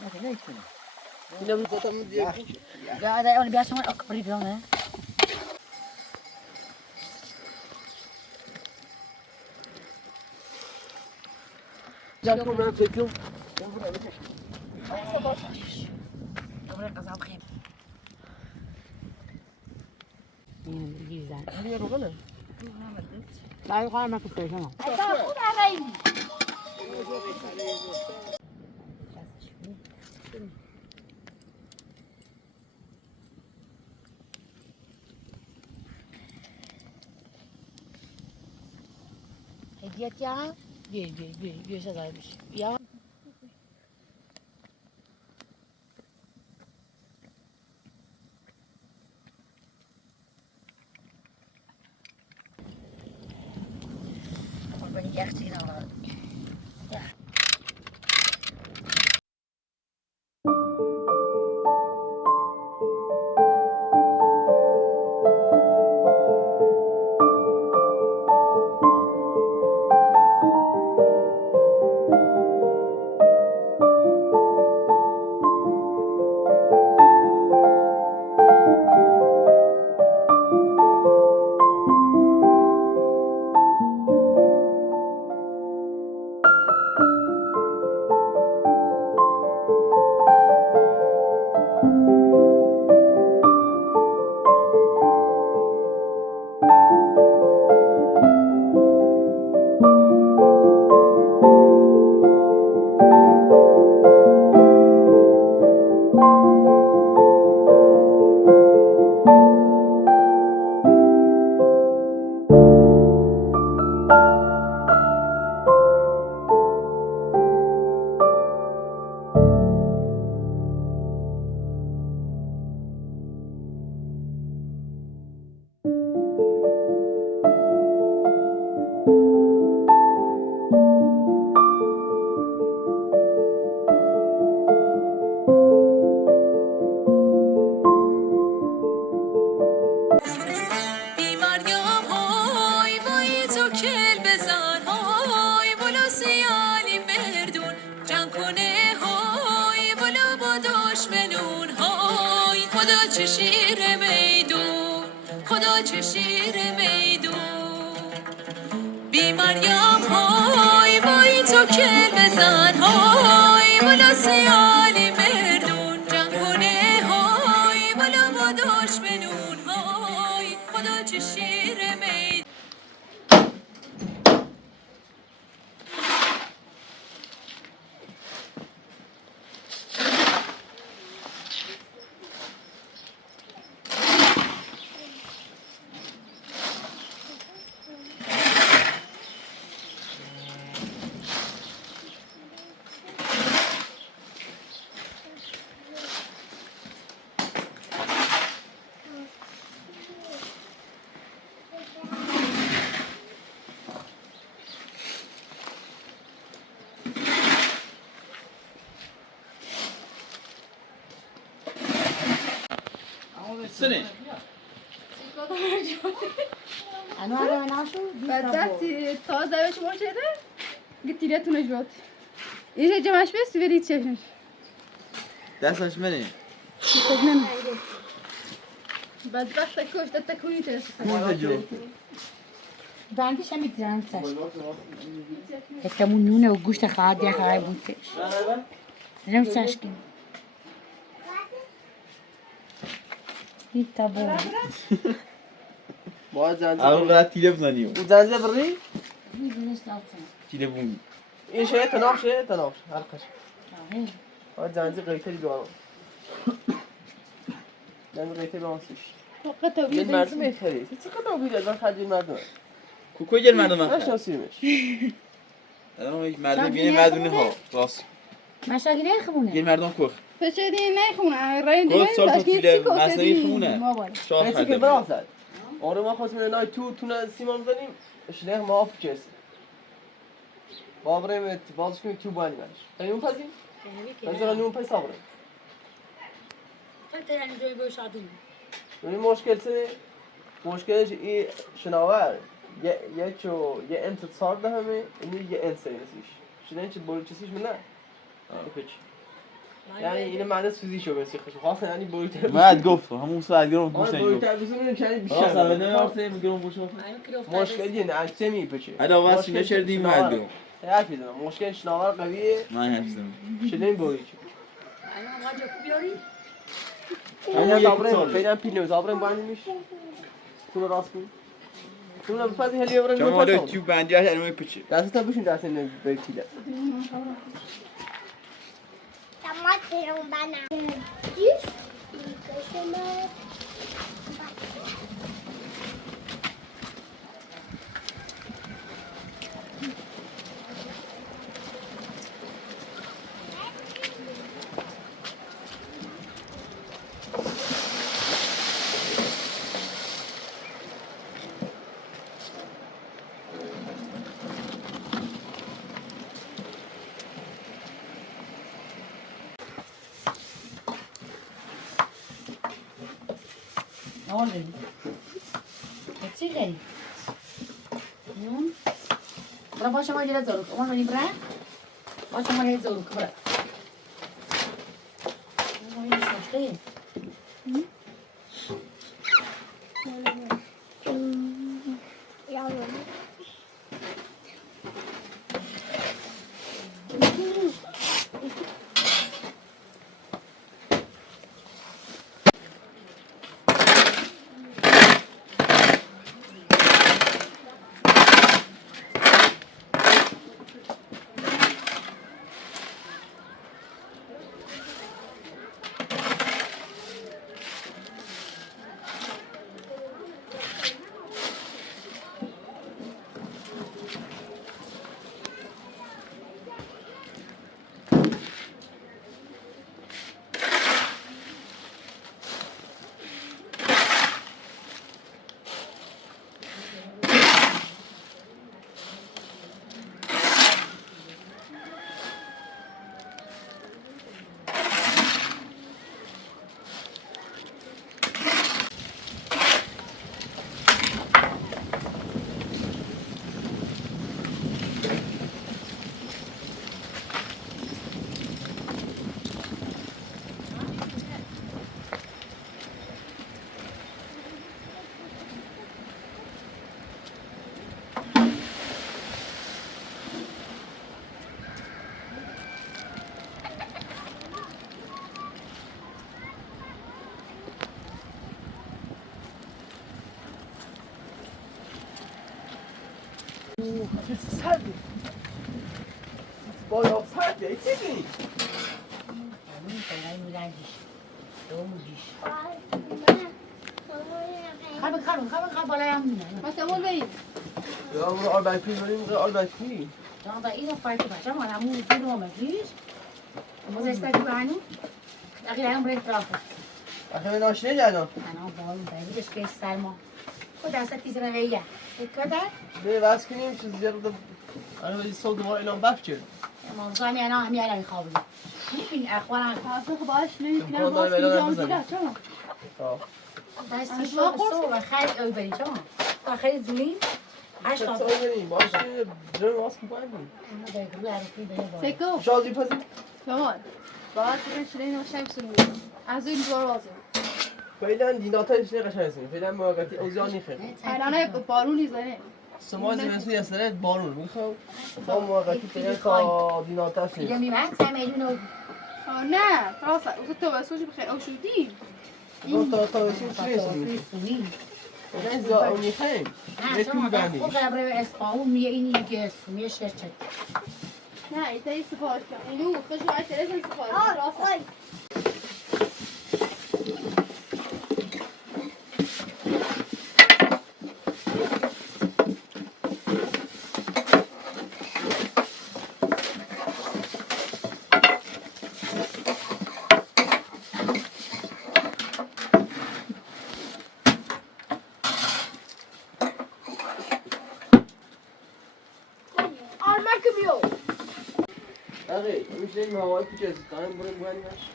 Ja, ده انا بيعشان اكبر يبيونه جاكم من فيكم لا يقال ما كنت هنا هديت يا بيه شغال بش يا بني اختي هنا سنة انا ناشو بدأتي تازه بش باشه قلت لي تنجوت ايش جمعش بس بريد شفنش دستش منه تجنن بدأت تكوش تكويت بعدش هم ترانسش التمنونه وجوش تخاد يا خاي بوتش انا مساشكين يتابعون باید زنجه اون قرار تیله بزنیم اون زنجه بری؟ تیله بومی این شه تناف هر قش باید زنجه قیتری بیارم زنجه قیتری بیارم سیش این مردم ایخری چه قطعه بیده من خرجی مردم کوکوی گل مردم من آخر شناسیمش الان یک مردم بینه مردونه ها راست مشاغل ايه خمونه گل مردم کوخ فشدی نخونه رای کوخ دیگه سال تو داشتی تیله چی مصنعی کوسدی خونه شاه این که خرده برا زد آره ما خواستم نای تو نه سیمان بزنیم اشلیخ ما آف کسی بابریم بازش کنیم تو بانی منش خیلی اون پزیم؟ خیلی اون پز صابریم فقط يعني جاي بوش عادي این مشکل چه؟ مشکلش این شناور یه چو یه انت تصار ده همه اینی یه انت سینسیش شده این چه بولی چسیش من نه؟ پیچ یعنی این معنی سوزی شو بسی خوش خاصه یعنی بویتر مرد گفت همون ساعت گرم آن گوش نگفت بویتر بزنیم که راست بیشتر اوله آرته میگم گوش مشکلی نه چه میپچه هذا واسه نشر دي مرد گرم حرفی زدم مشکل شناور قویه من هستم شلیم بویچ الان آقا جاکو بیاری فعلا یک دابرم سال. فعلا پیلو دابرم باید میش تو راست کن تو نه بپذی هلی دابرم شما ما میپذی تیوب بندی هست علمه پیچه دست تا بشین دست نه بیتیله Tomateron banana. Juice. already. چی داری؟ برا باشه ما جلو زورک. اون منی برا؟ باشه ما جلو زورک برا. ما این شوشته. سرد بالا سرد ای چی بینی؟ همین پیرای میلنجیش. دو موجیش. خب بالای هم می‌نه. ما تمول بریم. یا برو آل بایپی بریم آل بایپی جان با اینو پایت باشه ما همون زیر رو مگیش. ما زسته بانو. اخیراً بریم ترافیک. آخه من آشنه جانا انا باید بایدش که سرما. خود دست تیزه نمیه. کدر؟ به واس کنیم چیز زیاد انا بدي صوت دوباره اعلام بفچه موضوع می انا همی الان خوابی. این اخوان طرف باش نمیتونم امکان باز داره کنم بزنیم. دیگه چرا؟ دستی شو و خیلی او بری چون تا خیلی زوری هشت تا چطور بریم باشه جرم واس کنیم اما دیگه رو عروقی به باید سکو شازی پسی تمام باید بریم شده نوشتم سرمون از این دوار وازم فعلا دیناتایش نه قشنگ است فعلا موقتی اوزان نیخه الان بارونی زنه سما زمستونی اصلا بارون میخوام با موقتی فعلا تا دیناتاش دیگه نیست میبند سمیدونو نه خلاص اوز تو بسوش بخیر او شدی تا بسیم چی نیستونی فعلا زیاد او نیخیم نه شما خود قبره اسقاون میه اینی دیگه سومیه شرچت نه ایتایی سفارش کن اینو خوش باید تلفن سفارش راست آخه میشه این هوای پیچ از دارم بریم بگیرش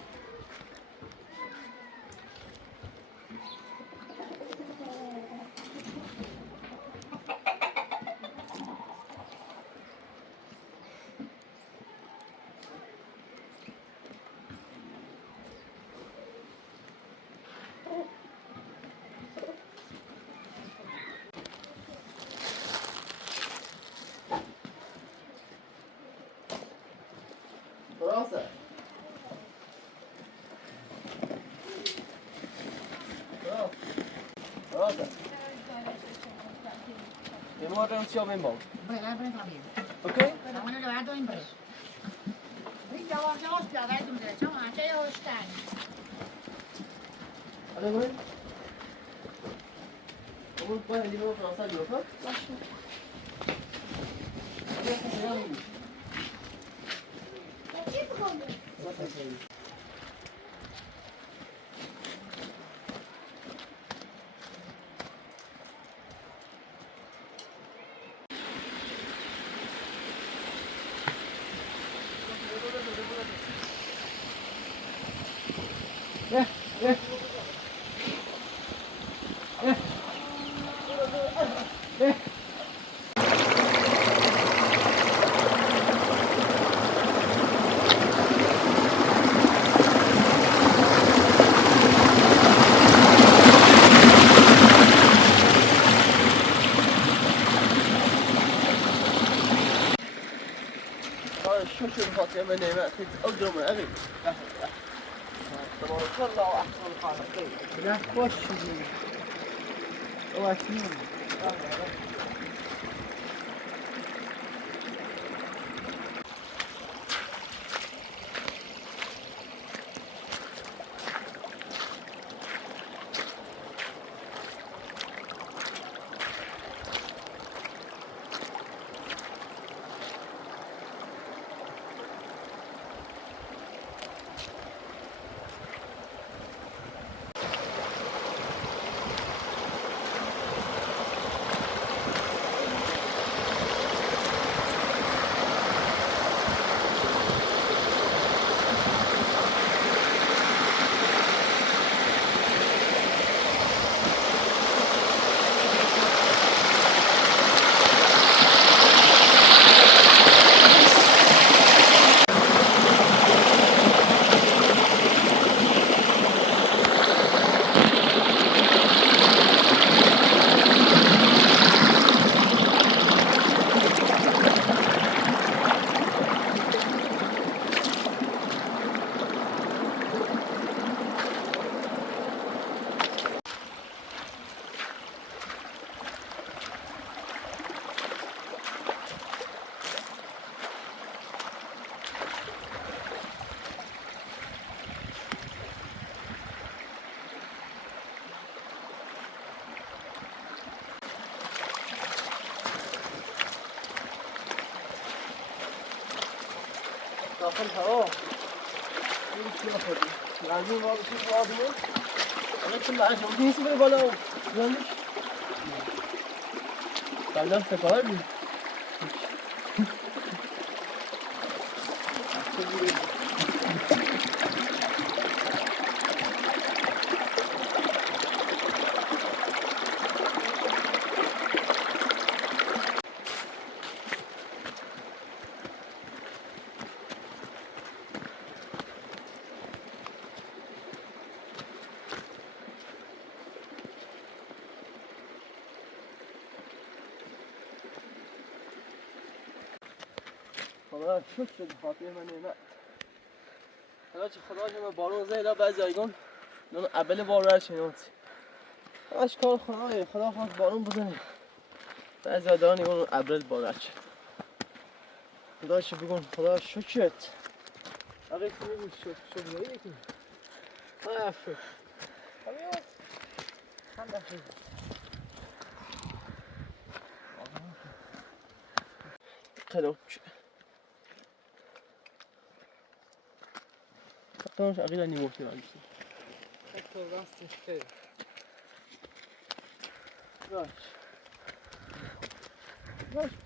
دراسته دراسته یه ما دارم سیاه بین باز Brincar, brincar mesmo. اوکی؟ Não, mas não é do embrejo. Então, já os piadas do direção, até eu estar. آره باید اون باید هندی رو فرانسه بیرو کن Baixo. É tipo como? شو الفاطمة من نعمة أقدر من أبي تبارك الله وأحسن الخالقين لا خوش واسمين داخل هوا این چی نخوردی؟ لازم ما بشید لازمه اما چون معشم دیسی بره بالا و یانش بندم سکار بید خدا شکر خاطر من نعمت حالا چه خدا جمع بارون زیده بعضی آیگان نون اول بار شنید همش کار خدایه خدا خواست بارون بزنه بعضی آداران ایگان اول بار خدا شو بگون خدا شکرت آقای که میگون شکر زایی کنی ما شکر خب هم دخل قلوش Estamos arriba al niveau final ici. Vache. Vache.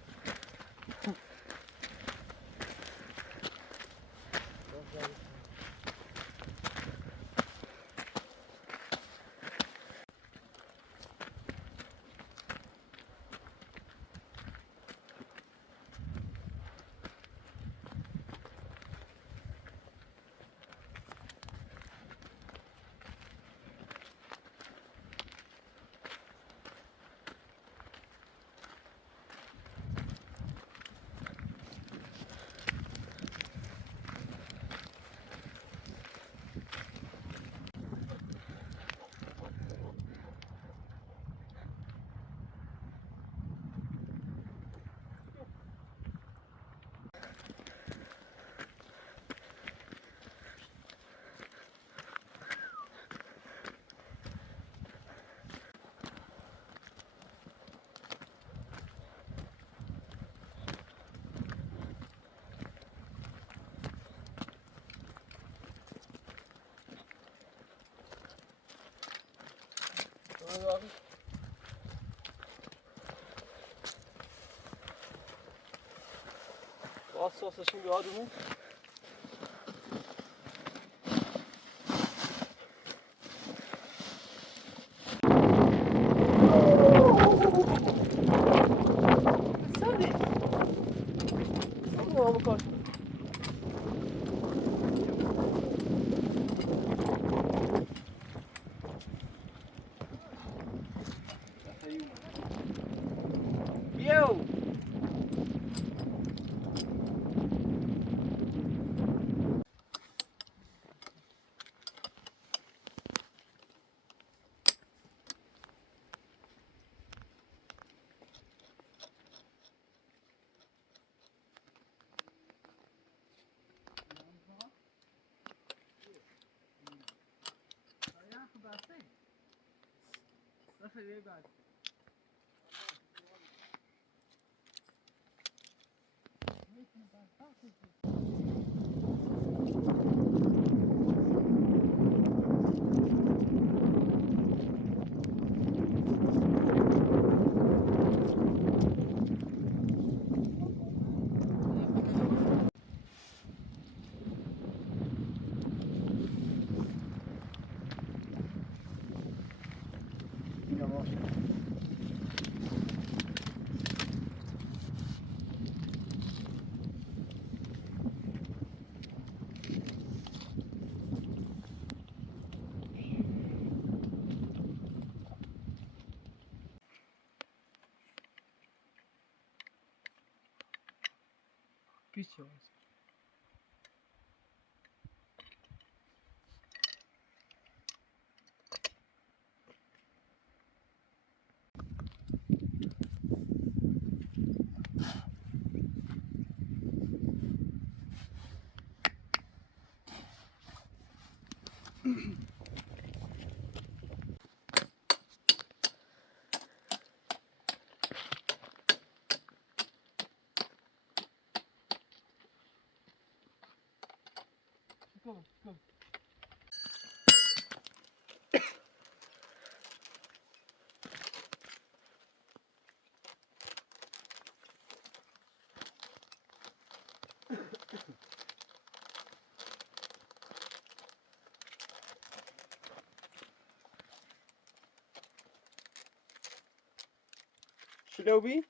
باز ساسشون یادمون پیش شلوبی؟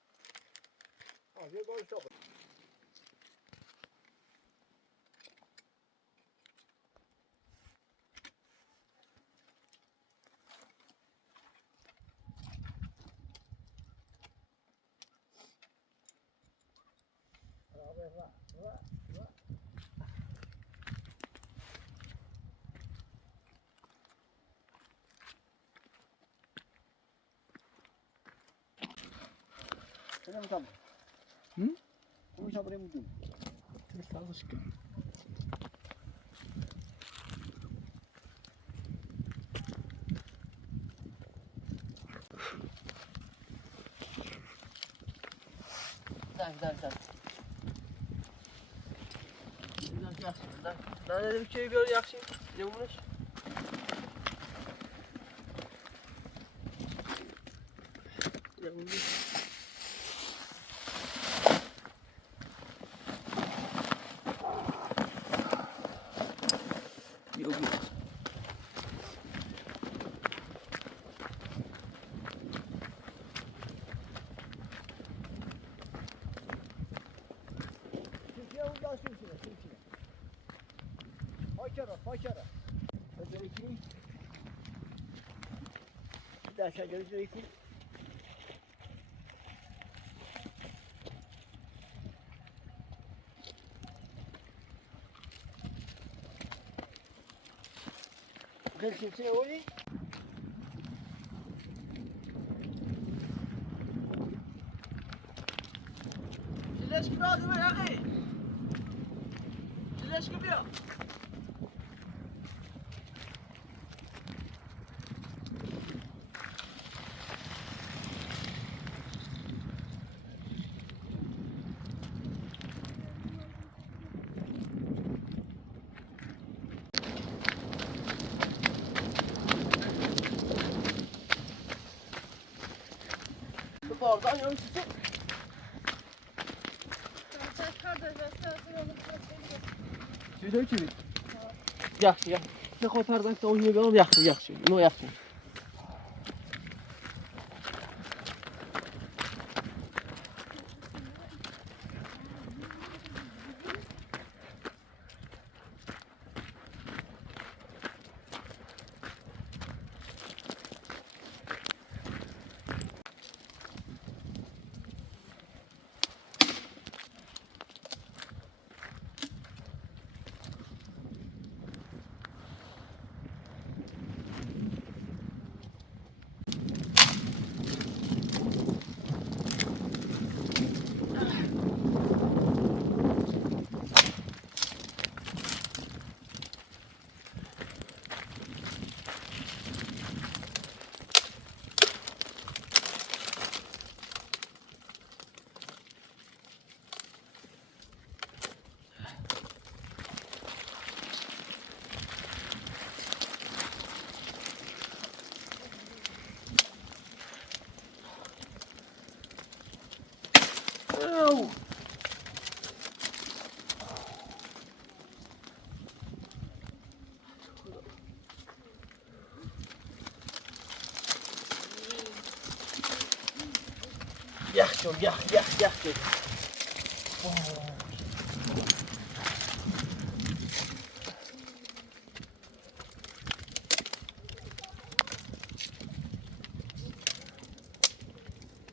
نه dedim ki bir yaxshi yumuş. Paçara. Özellikle bir daha şöyle özellikle Gelsin öyle. ليش كبير يا اخي؟ ليش كبير؟ Kalkan yok sizi. Çiğdem çiğdem. Yaxşı, yaxşı. Ne kopardan da oynayalım, yaxşı, yaxşı. No yaxşı. Au. Yaxşı, yaxşı.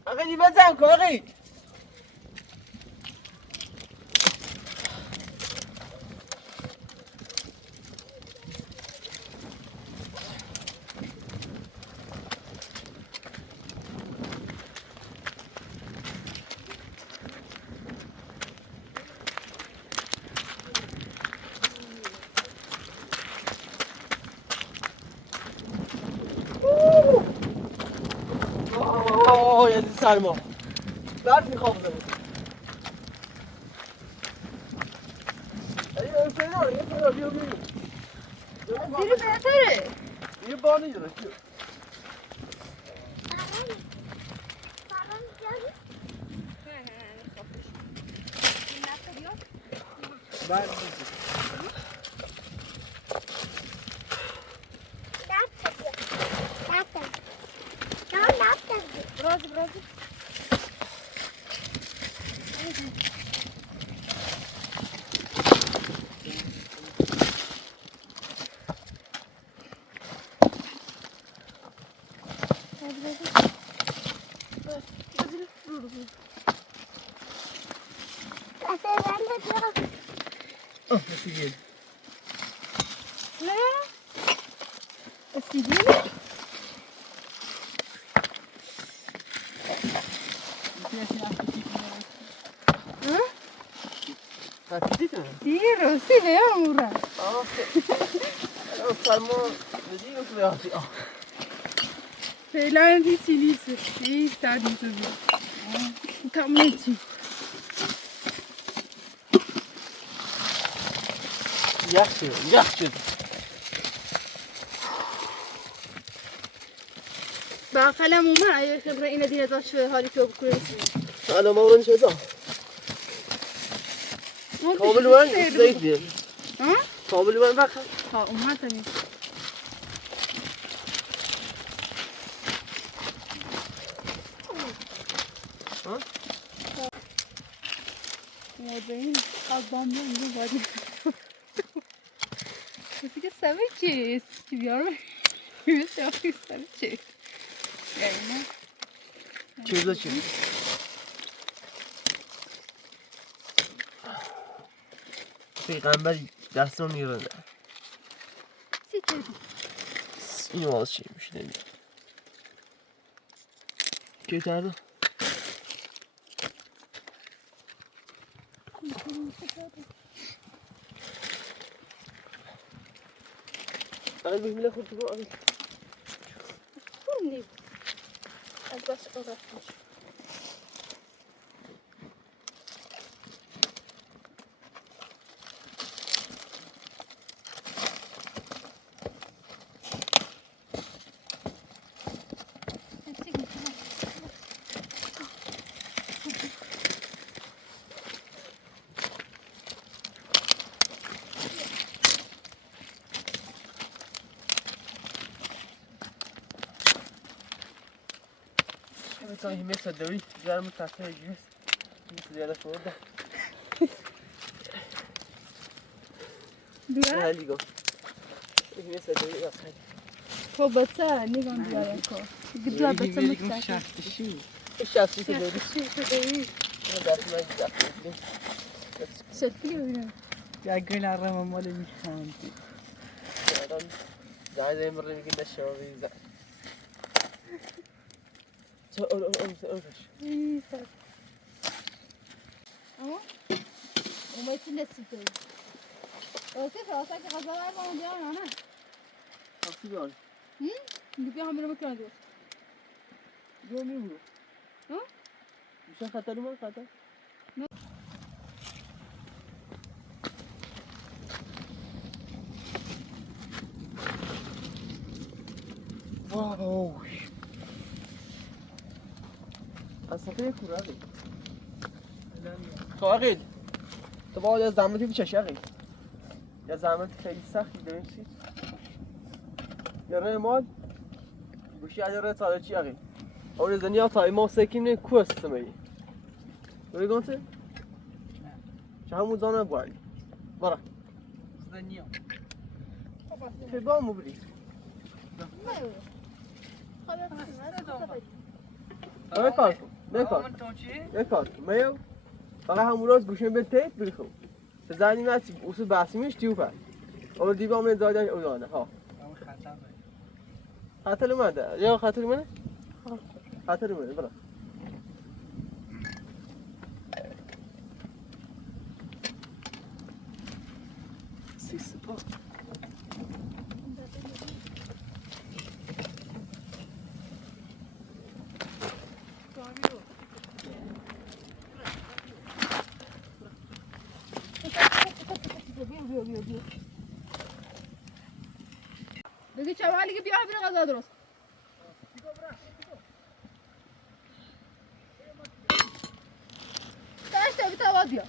آقای بزن کن آقای یه سرما برف میخوام بزنم یه کنار بیا زیر بهتره. یه بار نگیره بعد Biraz. nasıl yiyelim? Ne? Esiyor. Hafifti mi? Tiro, si vediamo ora. Sarma vediamo come oggi. Falan hiç iyisi. İyi isterdim tabii. Tam ne için? Yaxşı. با قلم اومد اگه خبره اینه دیگه داشت به حالی که بکنید انا ما ورن شده کامل ورن زیت بیار ها؟ کامل ورن بخ ها اومد همین ها؟ مادرین از بامبه اینو باید کسی که سبه چیست چی بیارم بیمه سیاقی سبه چیست یعنی نه چیزا چی؟ پیغمبری دست رو میرونه سی چیزی اینو باز چیمش نمیاد که تردو؟ اقل بهمیله خود تو اقل خونی از بس قرار بکنم همه صدوری جرم تحته جیست زیاده خورده دوره؟ هلی گفت همه صدوری بخیر خب بچه نگم بیارم که گدلا بچه مستقیم شخصی صدوری صدوری دست من دست شکلی ببینم یا گل آرام مال میخواندی جای امر میگه نشوی زد چه اولش اما اومد نسیته اوکی فراسته که غذا ور کنم بیارم نه تاکسی بیار دیگه هم میرم کنم دوست جو میمونو ها میشه خطر من خطر واو اصلا که کوراده تو عقیل تو باید از زحمتی بچشی عقیل یا زحمت خیلی سختی داریم چی یا روی مال بوشی علی روی ساله چی عقیل اون زنیا تا ایما سکینه کو هستم ای روی گانته؟ چه همون زانه باید برا زنیا که با مو بری بکار کن بکار بکار کن میو فقط همون روز گوشم به تیپ بری خوب زنی نسی اصول بحثی میش تیو پر اول دیبا من زایده اولانه ها خاطر من ده یا خاطر منه خاطر منه برا سیسپا دیگه چوالی که بیا بریم غذا درست داشته بی تواز بیا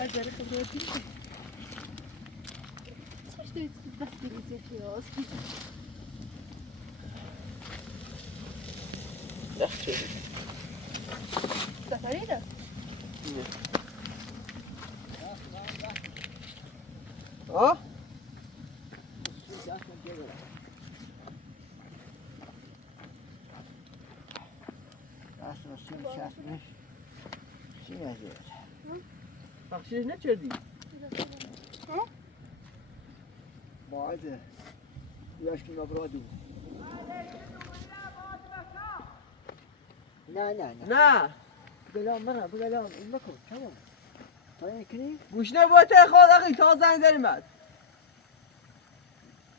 اجاره خبراتی داشته بی بس بریزی خیاز دخت شدی سفری ده آه چی نگه بخشیش نچردی باعده یاش که نبرادو نه نه بگلام منم بگلام این بکن تمام تا این کنی گوش نبوته خود اقی تا زنگ داریم بعد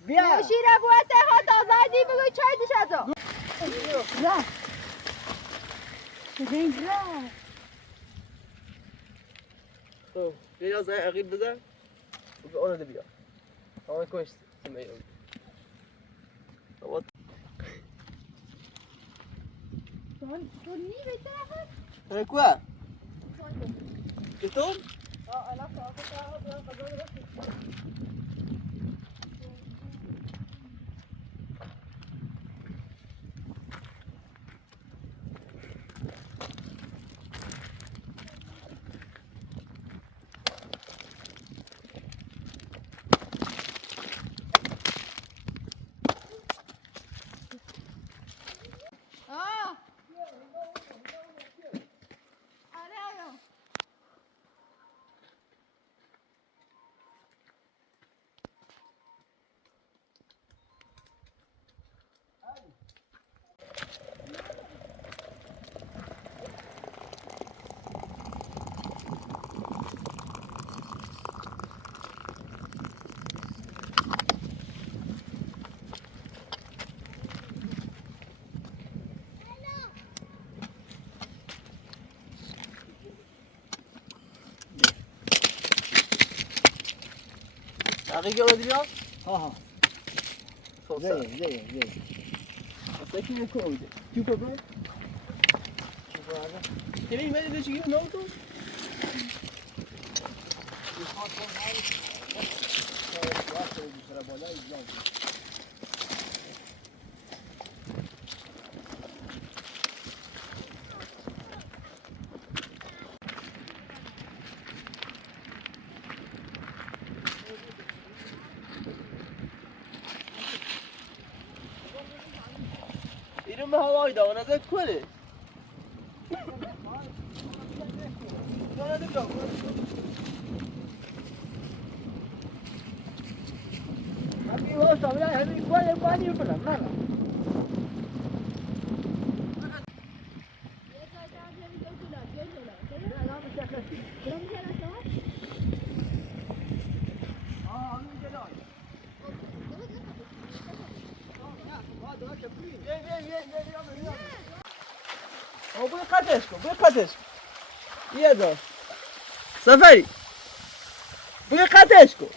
بیا شیره بوته ها تازه دی بگوی چای دیش ازا را شدین را خب بیا زنگ اقیل بزن و به اونه ده بیا همه کنش سمیه اون تو نی به طرف رکوه چطور؟ الان ساعت غذا درست اقیل اونه ده بیا؟ ها خب زی اصلا که نکو بوده چی پبره؟ یعنی ایمه دیده چی گیره نام تو؟ به هوای دا نزد کنه Abi o sabah hemen kuali yapalım lan. بوی قطعش کن بوی قطعش کن یه دار سفری بوی قطعش کن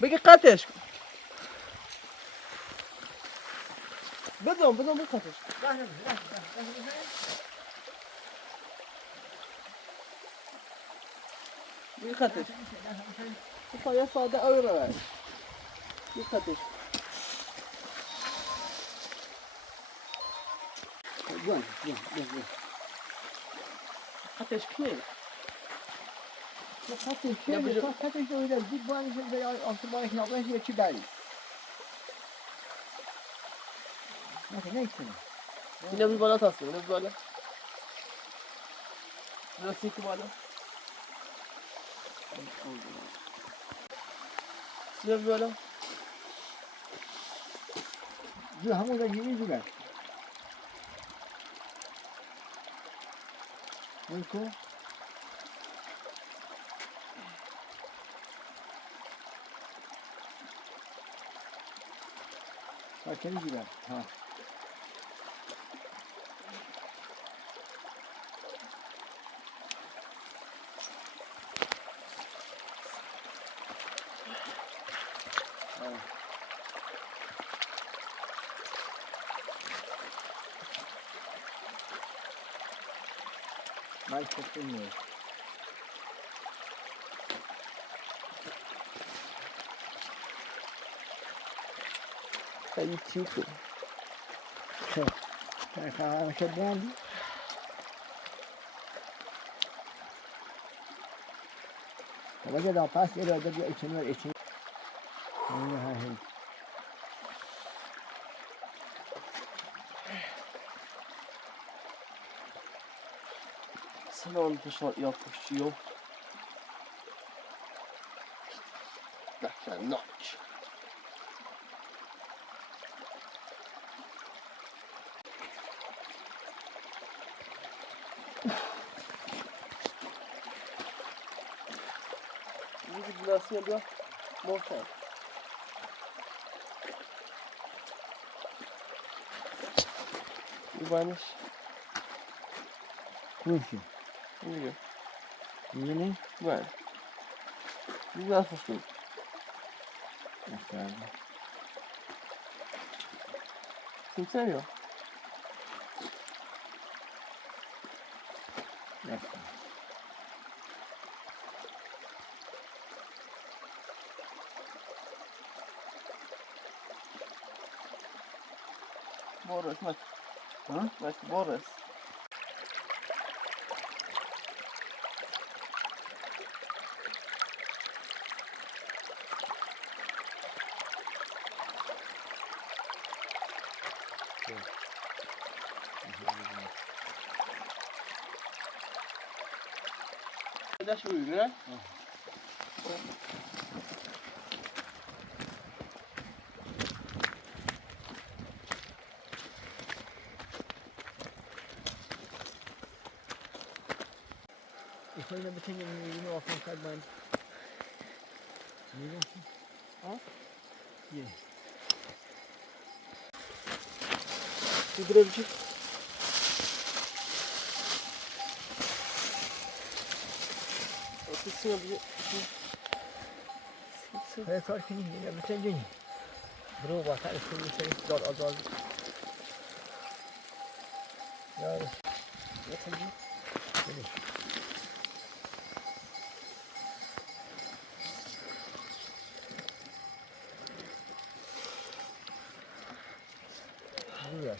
بگی قطعش کن بدون بوی قطعش کن بوی قطعش کن یه ساده اوی رو بر بوی قطعش کن Bun. قطعش کیه Kaçış öyle bir bu anı böyle altı balık yapılan şey çi bari. Ne istiyorsun? اینو بی بالا تاست اینو بی بالا رسی که بالا اینو بی بالا Bu hamur da gibi gibi. Uyku. Bak kendi gibi. Ha. Ben çok bilmiyorum. خیلی تیکه Ben kahve beğendim. Ama daha pas yere de bir için var için. Ne ha hem. سلام فشار یا پشتیو دکناک یکی بلاسی بیا محکم میبانش Kurşun. میگه Yine بله میگه خوشتون aşağıda. kimse yok Neyse. Boris maç Ha? maç Boris ده شو میبینه؟ İşte bütün yeni ofanslar ben. Ne diyorsun? Ha? Ye. Gidirebilecek. Ofisine bir Hayır farkını yine bütün gün. Bro bakar üstüne şey dal azal. Yani yatırıcı. bu ya.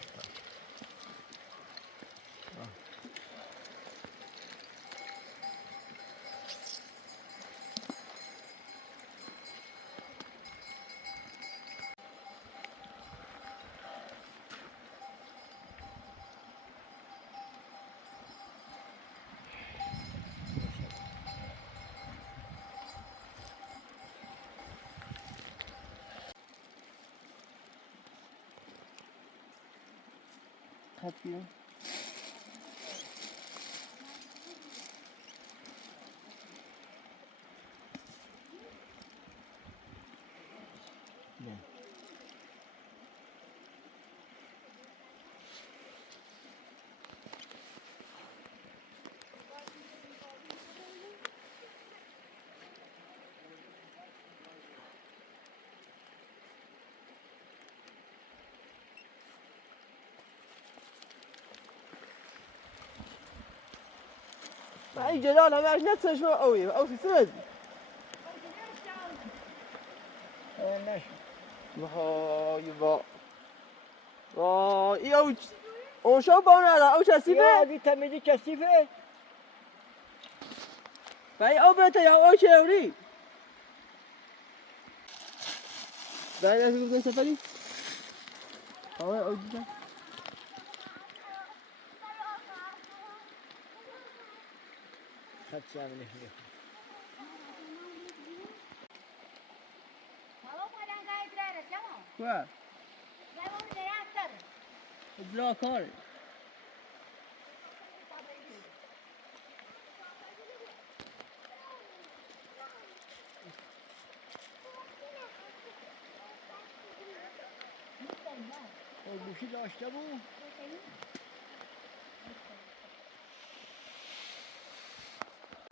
خط بیرون این جلال همه اش نتسش ما اوی او في سند وای وای او شو بانه او کثیفه دی تمیدی کثیفه وای او برته یا او چوری وای از گفتن سفری آوه او دیدم خط عملی کوا اجرا کاره گوشی داشته بود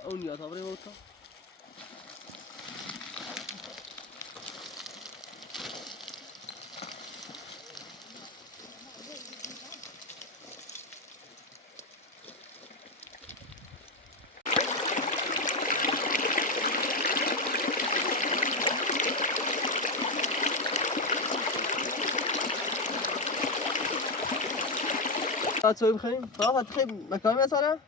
اون یاد آوری اوتا چه بخوریم؟ خب خیلی مکانی مثلا؟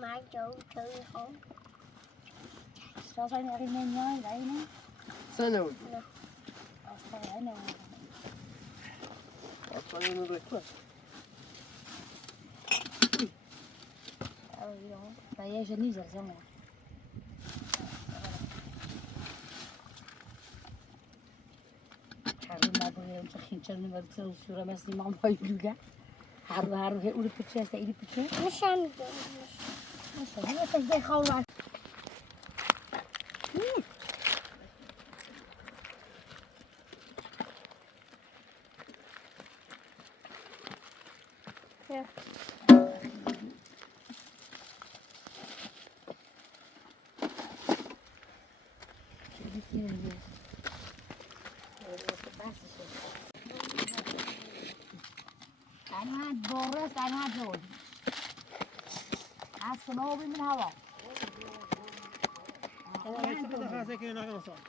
Mai châu chơi không? Sao phải nghe nghe nhoi vậy nè. سنه بود. Sao phải nè. اصلا اون رو کن. Tại giờ ní giờ xong rồi. Haru ma boye on khichan ni varsa usura mesni ma boy luga. Haru he uri piche sta iri piche. Nişan Nasıl? Ne tezgah kavlar. أنا بورس أنا جود. الصنوبي من هوا.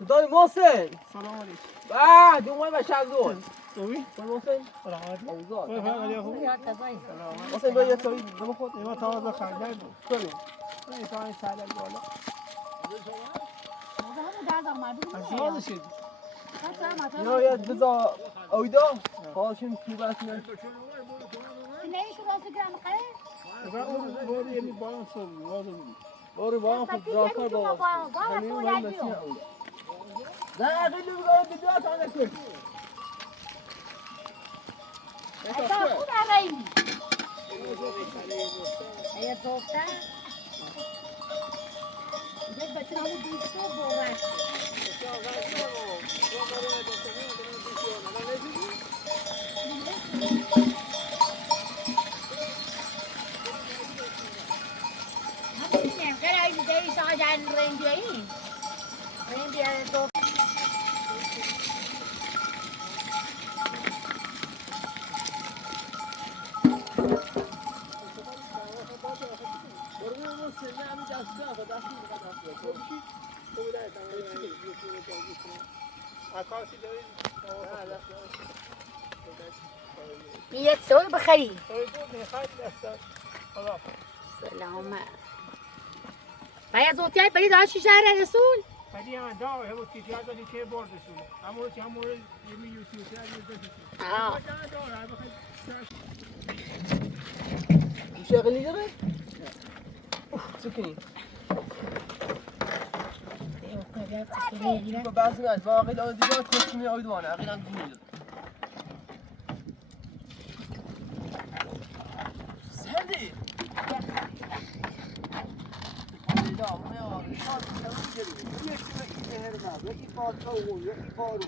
دای محسن سلام علیکم. بعد اومد و شب زود خوبی؟ دای محسن سلامتی. اوزاد خوبی؟ محسن بیا یه سوی دم خود اینا تازه خریدن بود. کنیم این تا سال بالا. از هذا راز شد. یا یه بزا اویدا خواهشیم تو بس نه اگر اون بود یه بالانس بود. باری با هم خود زاکار با همین ولی مسیح اویدا نه خیلی بگاه بدوات آنه کرد خود عرایی هي توقتا جد بتنامو دیستو بورش همین که این دیگه ساجان رنجی تو مية سول بخري سلام باید زوتیای برید آشی شهر رسول شغلی داره؟ سکنی با بعضی از واقعی آن دیگه کسمی آیدوانه اقیل هم دیگه شاد تمام جلوی یک این هرمز یکی پاتو یکی بارو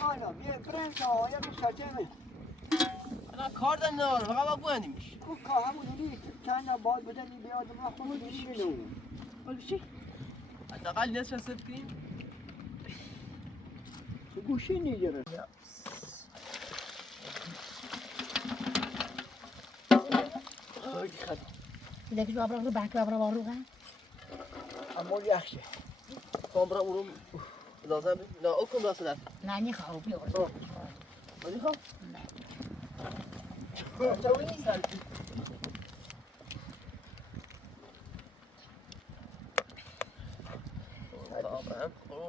آنا بیا برنج ها یا بشجمه انا کار دارم نه فقط با بوندیمش کو کا همونی چند بار بدنی بیاد ما خود میشینو ولی چی حداقل نصف صفر کنیم تو گوشی نیجره خیلی خیلی دیگه جو ابرو بک ابرو بارو کن اما یخشه کامرا اونم لازم نه اوکم راست دست نه نی خواهو بیار ولی خب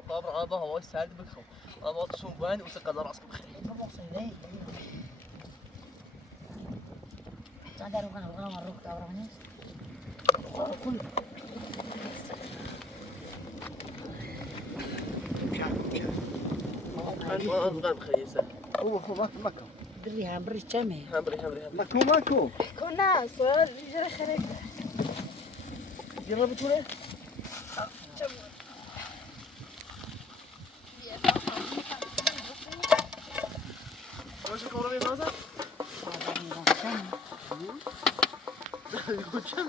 طبعا با هواي سرد بكم اما تصوم وسقى راسكم بخير صدر وكان الغام الروح كابرانيس كل الغام بخير هو خو ماكو دري هم بري كمه همبري ماكو كنا سؤال جرى خريج جربتوه وش الكورة اللي نازل؟ Gutschem?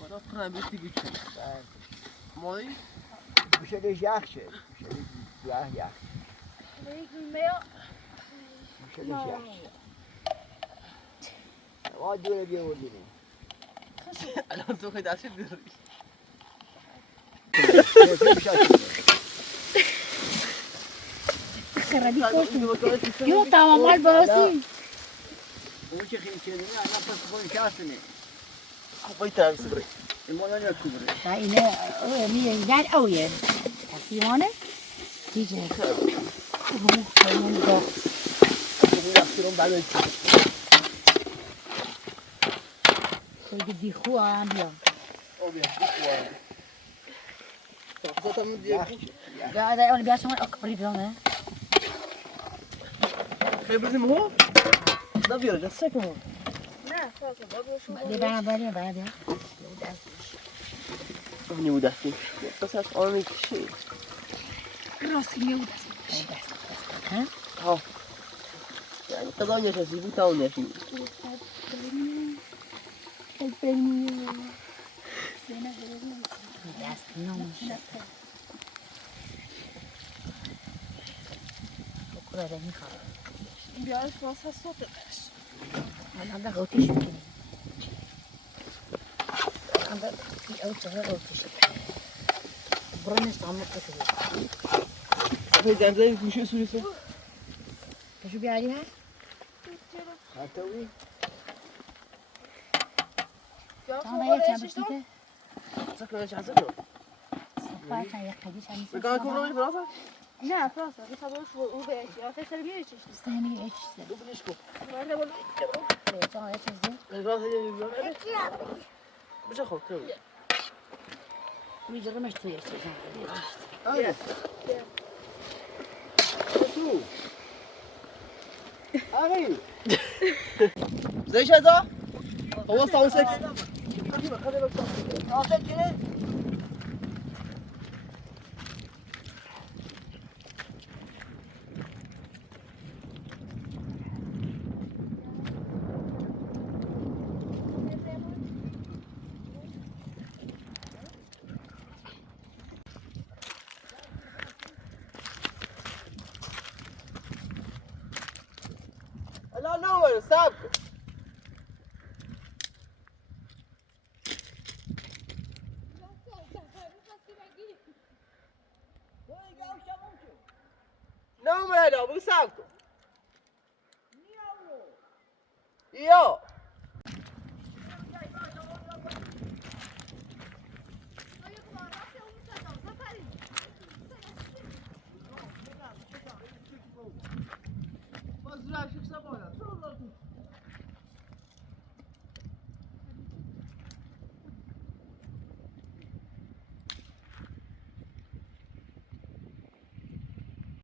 Wat kan je die gutschem? Mooi. بشه لیش یخشه بشه لیش یخ بشه لیش یخ واد دوره بیاوردیم الان تو خیلی داشتی بیاری. خردی يو تمام مال باسي اون چه خیلی چه نه پس خون شاسنه خب تام صبري. الموضوع نه کوبره تا اینه می در اویه تقریبانه دیگه رو خیلی داغ خب دستم بعد خیلی دیخو هم بیا او بیا. خب تام دیگه. قاعد اول بیا شما اکبری بیامه خیلی بزنیم هو. نبیاره دسته کن. نه فاصله بابا شو دی برام بیا اونی بود دستی. بس از آن چی؟ راستی میود ها. یعنی قضا نشستی بود تا اون نشین. دست نمیشه بکره ده میخوام بیا فاصله صوت برش الان ده آتیش میکنی الان ده او چه آتیش برنش تمام کردی خیلی زنده میشه سوریسه. شو بیاری ها خاطوی تمام یه چند بسیته سکرش عزیز رو. باید چند یک قدیش هم نیست بگاه کن روش براسه. نه فاصله بیا شو او بهش یا فاصله بیا چیش استهمی ایش دو بلیش کن. وارد بول چند یک چیز دی بگاه هی بیاره. بچه خود تو. میجرمش توی یک چیز آره تو آقای زیش هزا؟ هوا ساون سک. آخه چه الان نمیره سب کن. نمیره بگو سب کن. یا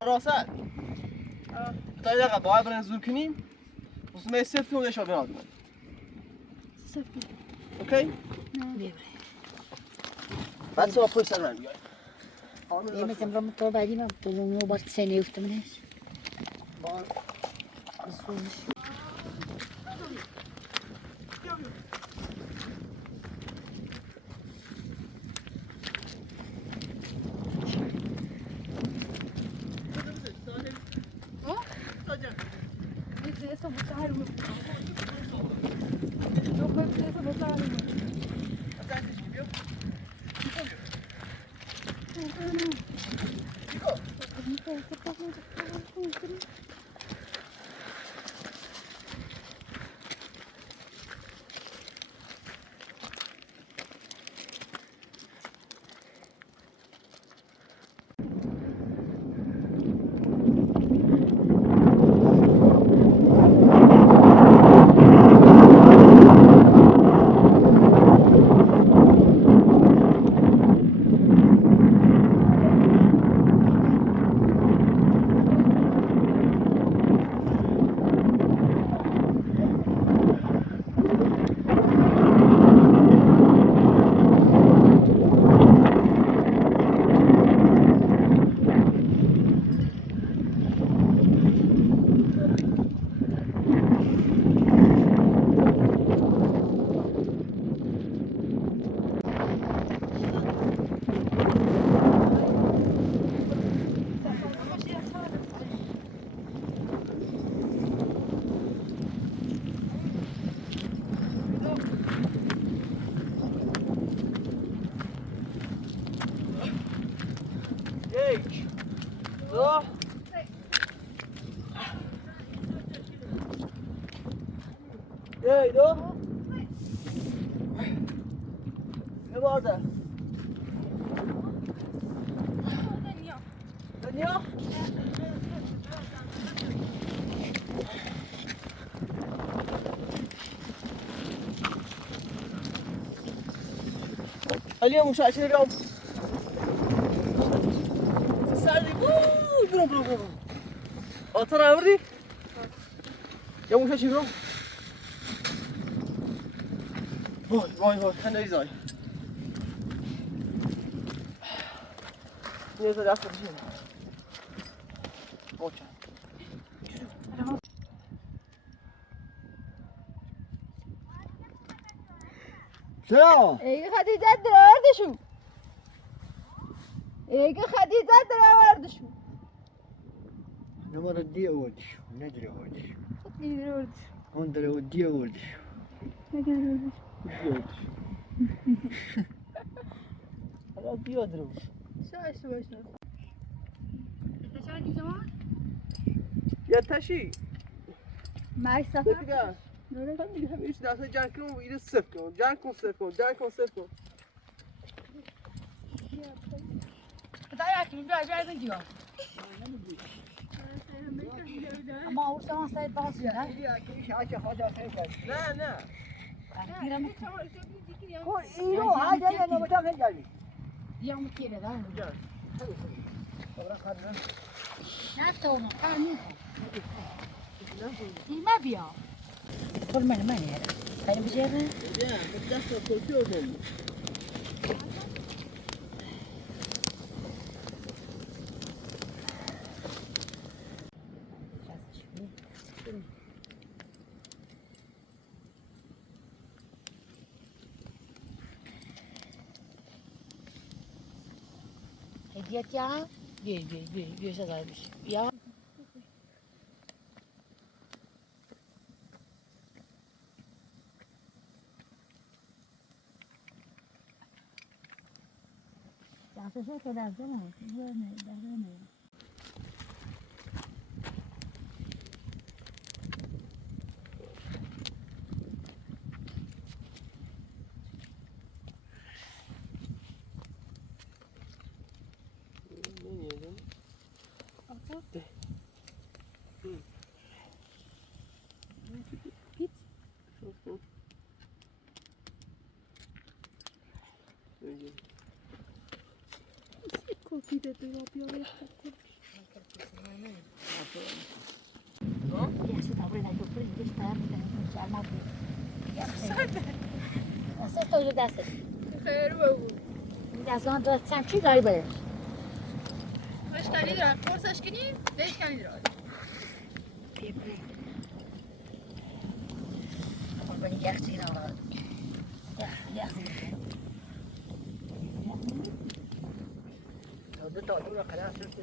راست. تا یه دقیقه باید برن زور کنیم. بس ما سفت کنیم نشان بنادیم. سفتی اوکی؟ بچه ها پشت سر من بیاید یه مثل امرا تو بعدی من تو اون باید سنه افتمنش یک دو یک دو یه بار ده دنیا اليوم مش عشان اليوم سالي برو ترى أوري يوم مش عشان وای خنده زای یه ذره دست بشین اوکی چرا؟ Ege Khadija duraverdi-shu. Ege Khadija duraverdi-shu. Numara diye olmuş. Nedir olmuş? Duraverdi. Onlara o diye olmuş. Ne duraverdi? حالا بیاد رو Şaş şaş. یا تشی Max safar. دیگه من دیگه همیشه دست جنگ کنم و ایده صفر کنم جنگ کن Dayak gibi bir acayip gidiyor. Ama o zaman sayı bazı ya. نه اینو هر جایی نمیتونم نگردی. Yağmur kere daha. گل Nafta onu. Karnı. Dilme bir ya. Kurmanı ben ya. Benim bir şey mi? نه من دست کلکی رو داریم Hediyet ya. Bir şey zarmış. Ya. Yapacak kadar değil mi? Böyle. نمیدونم Kopi de durabiyor ya. Ya se está abriendo tu prende, está abriendo, se arma. Ya se. دستت تو دستت خیر بابو دستان دستم چی داری برش مشکلی دارم فرسش کنیم بهش کنی دارم بگی یخچین آقا یخچین تا دور قرار شد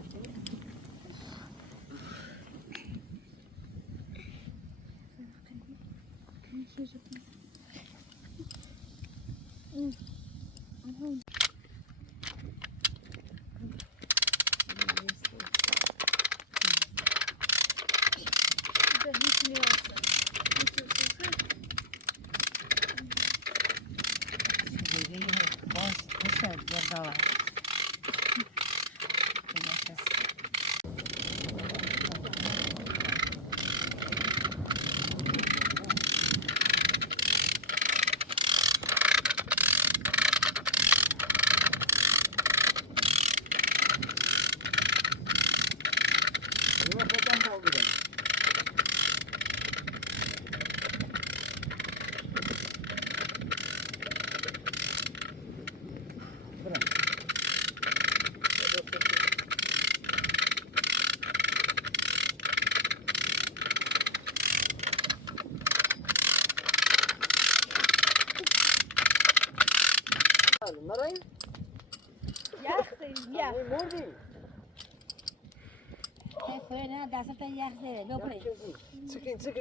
نه دستت یخ زیره بیا برای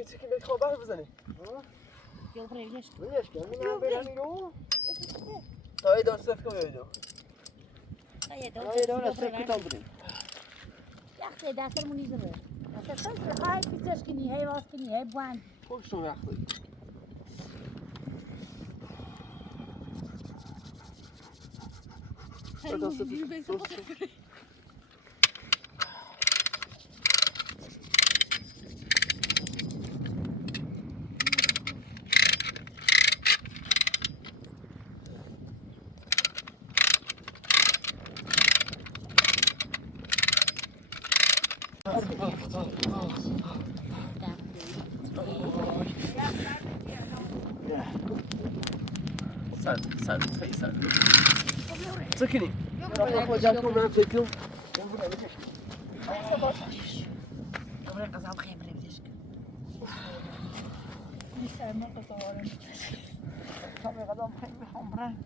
چکی به خوابه بزنی بیا برای ویدش تا ای دار صف که بیایدو یه دار صف کتاب بریم یخ زیره دستر مونی زیره دستر خیلی های پیتش کنی هی واس کنی هی بوان خوشتون یخ زیره سرد خیلی سرد سکنی خواهد جمع کنم فکرم برای قضا بخیم برای ویدش نیستم من قصوارم تا به قدم خیلی میخوام برم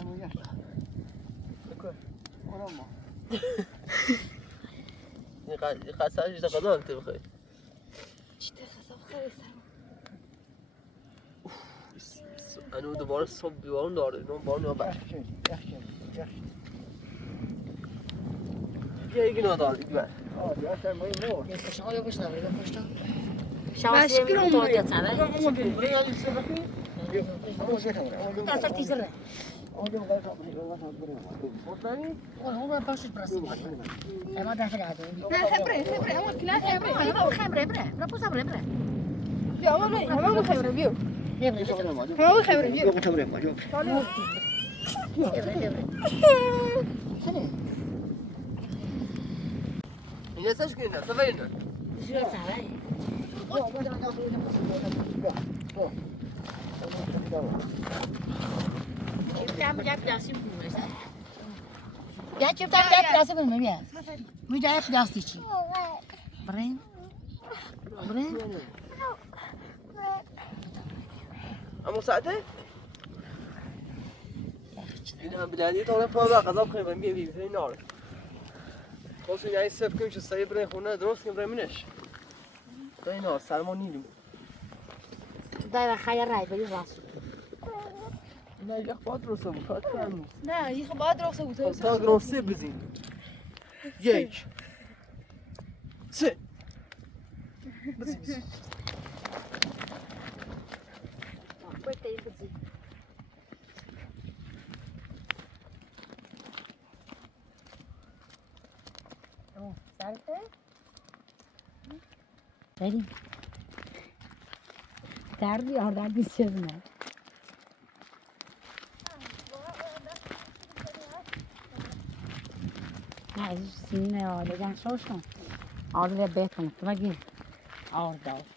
همون یک بکن اونم ما این قصه هشت قدم انتی بخواه چی تا قصاب خیلی سرم انو دوباره صبح بیوارون داره اینو بارون یا بر یکی نداره دیگه بر یه کشن آیا کشن داری بیا کشن مشکرم تو باید. آدیا تبه دستر تیزره اون باید باشش برسی اما دفعه عدوی نه خبره اما کلا خبره خبره بره بوسا بره بیا اما نه همه خبره بیو همه خبره بیو این هستش که اینه سفر اینه Ya çift tane daha plase koyma bir. Mücadele plase için. Buraya. اما ساعته؟ این هم بلندی تا اون پا قضا بخواه برم بیایی بیایی ناره خواستم یعنی صف کنیم که سریع برای خونه درست کنیم برای منش برای نار سرما نیلیم دایر خیر رای بری راست. نه یک باد درسته بود کار کنم نیست نه یه خب باید رخصه بود تا گرام سه بزین یک سه بزین Bătăi puțin. Sartă? Ready? Tardi oradan gideceğiz mi? Ne, şimdi ne olacak? Sorsun. Orada bekleyin. Buna gir. Orada.